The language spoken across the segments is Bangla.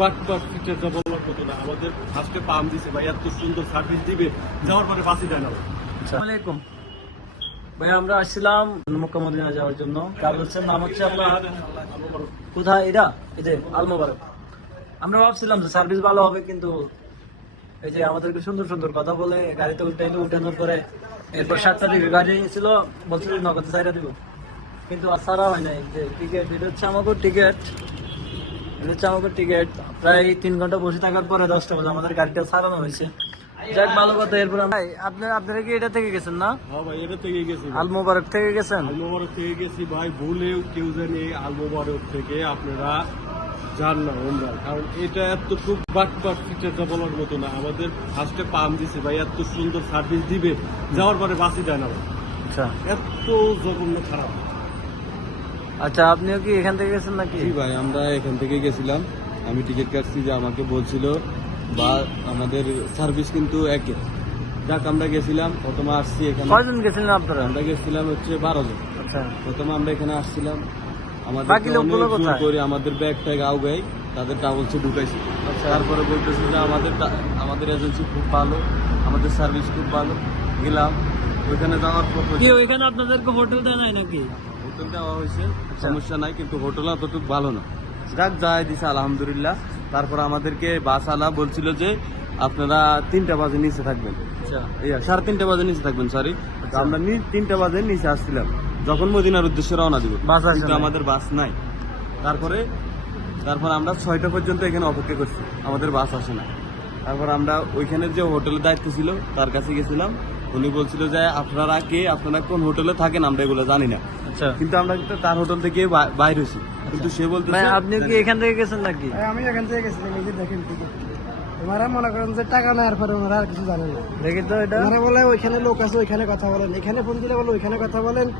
বাট বাট যা বলার মতো না। আমাদের ফার্স্টে পাম দিছে ভাই এত সুন্দর সার্ভিস দিবে যাওয়ার পরে বাসি দেয় না। ভাই। ভাই আমরা আসছিলাম মক্কা মদিনা যাওয়ার জন্য। ট্রাভেলসের নাম হচ্ছে আপনার কোথায়? এটা এই যে আলমোবারক আমরা ভাবছিলাম যে সার্ভিস ভালো হবে কিন্তু এই যে আমাদেরকে সুন্দর সুন্দর কথা বলে গাড়িতে উল্টাইলো উল্টানোর পরে এরপর সাতটা দিকে গাড়ি ছিল বলছিল নগদ চাইরা দিব। কিন্তু আর সারা হয় নাই যে টিকিট এটা হচ্ছে আমাকে টিকিট আমাকে টিকিট প্রায় তিন ঘণ্টা বসে থাকার পরে দশটা বাজে আমাদের গাড়িটা সারানো হয়েছে। যাক ভালো কথা এরপর ভাই আপনার আপনারা কি এটা থেকে গেছেন না? হ্যাঁ ভাই এটা থেকে গেছি আল মোবারক থেকে গেছেন? থেকে গেছি ভাই ভুলেও কেউ জানি এই আলমোবারক থেকে আপনারা যান না ওমরা কারণ এটা ফিচার বলার মতো না। আমাদের ফার্স্টে পাম দিছে ভাই এত সুন্দর সার্ভিস দিবে যাওয়ার পরে বাসি দেয় না ভাই। আচ্ছা। এত জঘন্য খারাপ। আচ্ছা আপনিও কি এখান থেকে গেছেন নাকি? জি ভাই আমরা এখান থেকে গেছিলাম। আমি টিকিট কাটছি যে আমাকে বলছিল বা আমাদের সার্ভিস কিন্তু একই যাক আমরা গেছিলাম প্রথমে আসছি এখানে। কয়জন গেছিলেন আপনারা? আমরা গেছিলাম হচ্ছে বারো জন। আচ্ছা। প্রথমে আমরা এখানে আসছিলাম। আমাদের বাকি লোকগুলো কোথায়? করে আমাদের ব্যাগ ট্যাগ আউগাই তাদের ট্রাভেলসে ঢুকাইছি। আচ্ছা। তারপরে বলতেছি যে আমাদের আমাদের এজেন্সি খুব ভালো আমাদের সার্ভিস খুব ভালো গেলাম। ওইখানে যাওয়ার পর কি ওইখানে আপনাদেরকে হোটেল দেয় নাকি? হোটেল দেওয়া হয়েছে। আচ্ছা। সমস্যা নাই কিন্তু হোটেল অতটুকু ভালো না। যাক যাই দিছে আলহামদুলিল্লাহ। তারপর আমাদেরকে বাস আলা বলছিল যে আপনারা তিনটা বাজে নিচে থাকবেন। আচ্ছা। সাড়ে তিনটা বাজে নিচে থাকবেন সরি আচ্ছা। আমরা তিনটা বাজে নিচে আসছিলাম। যখন মদিনার উদ্দেশ্যে রওনা দিব। আমাদের বাস নাই। তারপরে তারপর আমরা ছয়টা পর্যন্ত এখানে অপেক্ষা করছি। আমাদের বাস আসে না তারপর আমরা ওইখানে যে হোটেলের দায়িত্ব ছিল তার কাছে গেছিলাম। উনি বলছিল যে আপনারা কে? আপনারা কোন হোটেলে থাকেন? আমরা এগুলো জানি না। আচ্ছা। কিন্তু আমরা কিন্তু তার হোটেল থেকে বাইর হয়েছি। কিন্তু সে বলতে আপনি কি এখান থেকে গেছেন নাকি? আমি এখান থেকে গেছিলাম এই যে দেখেন ওনারা মনে করেন যে টাকা নেওয়ার পরে ওনারা আর কিছু জানেন না। দেখি তো এটা। ওনারা বলে ওইখানে লোক আছে ওইখানে কথা বলেন। এখানে ফোন দিলে বলে ওইখানে কথা বলেন।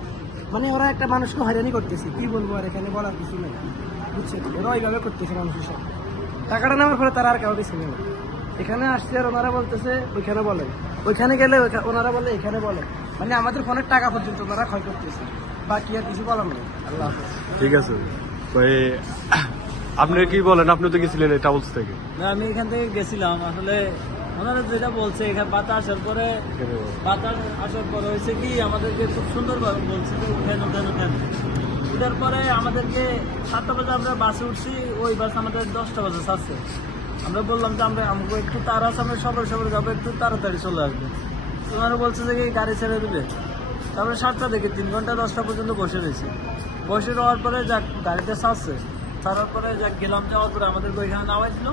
মানে ওরা একটা মানুষকে হয়রানি করতেছে। কি বলব আর এখানে বলার কিছু নেই। বুঝছেন? ওরা ওইভাবে করতেছে মানুষের সাথে। টাকাটা নেওয়ার পরে তারা আর কাউকে চিনে না। এখানে আসছে আর ওনারা বলতেছে ওইখানে বলেন ওইখানে গেলে ওনারা বলে এখানে বলে। মানে আমাদের ফোনের টাকা পর্যন্ত ওনারা ক্ষয় করতেছে। বাকি আর কিছু বলার নেই। আল্লাহ ঠিক আছে। ভাই আপনি কি বলেন? আপনি তো গেছিলেন এই ট্রাভেলস থেকে। না, আমি এখান থেকে গেছিলাম। আসলে ওনারা যেটা বলছে এখানে বাতা আসার পরে বাতাস আসার পরে হয়েছে কি আমাদেরকে খুব সুন্দর ভাবে বলছে যে উঠেন উঠেন উঠেন। উঠার পরে আমাদেরকে সাতটা বাজে আমরা বাসে উঠছি ওই বাস আমাদের দশটা বাজে ছাড়ছে আমরা বললাম যে আমরা আমাকে একটু তারা আছে আমরা সবাই সবাই যাব একটু তাড়াতাড়ি চলে আসবে। তো ওনারা বলছে যে কি গাড়ি ছেড়ে দেবে। তারপরে সাতটা থেকে তিন ঘণ্টা দশটা পর্যন্ত বসে রয়েছি। বসে রওয়ার পরে যাক গাড়িতে ছাড়ছে। ছাড়ার পরে যাক গেলাম যাওয়ার পরে আমাদের ওইখানে নামাই দিল।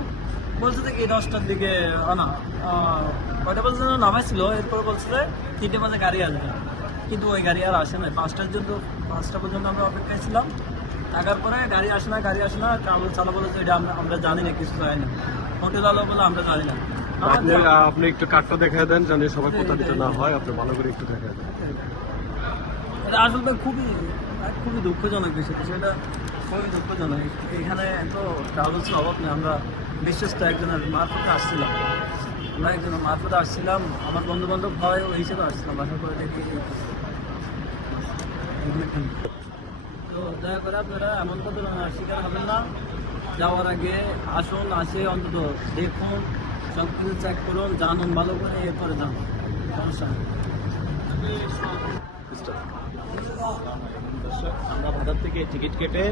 বলছে যে কি দশটার দিকে না আহ, কয়টা পর্যন্ত নামাইছিল। এরপর বলছে যে তিনটে মাঝে গাড়ি আসবে। কিন্তু ওই গাড়ি আর আসে না পাঁচটার জন্য পাঁচটা পর্যন্ত আমরা অপেক্ষায় ছিলাম। থাকার পরে গাড়ি আসে না গাড়ি আসে না ট্রাভেল চালা বলে এটা আমরা আমরা জানি না কিছু জানি না। হোটেল আলো বলে আমরা জানি না। আপনি একটু কার্ডটা দেখায় দেন জানি সবাই প্রতারিত না হয়। আপনি ভালো করে একটু দেখায় দেন। এটা আসলে খুবই খুবই দুঃখজনক বিষয় সেটা খুবই দুঃখজনক। এখানে তো ট্রাভেলসের অভাব নেই আমরা বিশ্বস্ত একজনের মারফতে আসছিলাম। আমরা একজনের মারফতে আসছিলাম আমার বন্ধু বান্ধব হয় ওই হিসেবে আসছিলাম আসার পরে দেখি তো দয়া করে আপনারা এমন প্রতারণার শিকার হবেন না। যাওয়ার আগে আসুন আসে অন্তত দেখুন সব কিছু চেক করুন জানুন ভালো করে এরপরে যান। সমস্যা আমরা ভারত থেকে টিকিট কেটে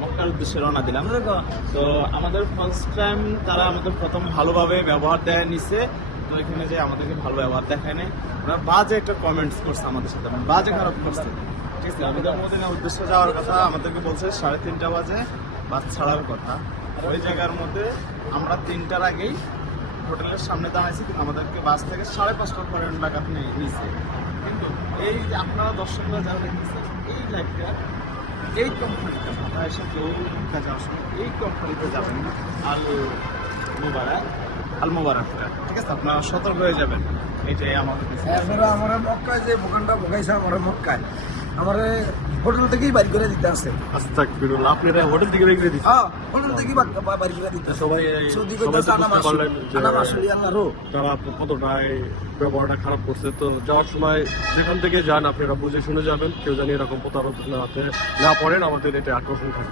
মক্কার উদ্দেশ্যে রওনা দিলাম। তো আমাদের ফার্স্ট টাইম তারা আমাদের প্রথম ভালোভাবে ব্যবহার দেয় নিছে। তো এখানে যে আমাদেরকে ভালো ব্যবহার দেখায় নাই। ওরা বাজে একটা কমেন্টস করছে আমাদের সাথে। বাজে খারাপ করছে। উদ্দেশ্যে যাওয়ার কথা আমাদেরকে বলছে সাড়ে তিনটা বাজে, বাস ছাড়ার কথা। ওই জায়গার মধ্যে আমরা আগেই হোটেলের সামনে দাঁড়াইছি আমাদেরকে বাস থেকে সাড়ে পরে নিয়েছে। কিন্তু এই যে আপনারা এই লাইফটা এই এসে এই কোম্পানিতে যাবেন আল ঠিক আছে? আপনারা সতর্ক হয়ে যাবেন। এটাই আমাদের এরপরে আমার মক্কায় যে ভোগানটা ভোগাইছে আমার মক্কায়। আমার হোটেল থেকেই বাড়ি করে দিতে আসে আস্তাগফিরুল্লাহ আপনারা হোটেল থেকে বেরিয়ে দিচ্ছেন হ্যাঁ হোটেল থেকেই বা- বা- বাড়ি করে দিতে সবাই সৌদি করতে তারা ব্যবহারটা খারাপ করছে। তো যাওয়ার সময় যেখান থেকে যান আপনারা বুঝে শুনে যাবেন। কেউ জানি এরকম প্রতারণা না পড়েন আমাদের এটা আকর্ষণ থাকবে।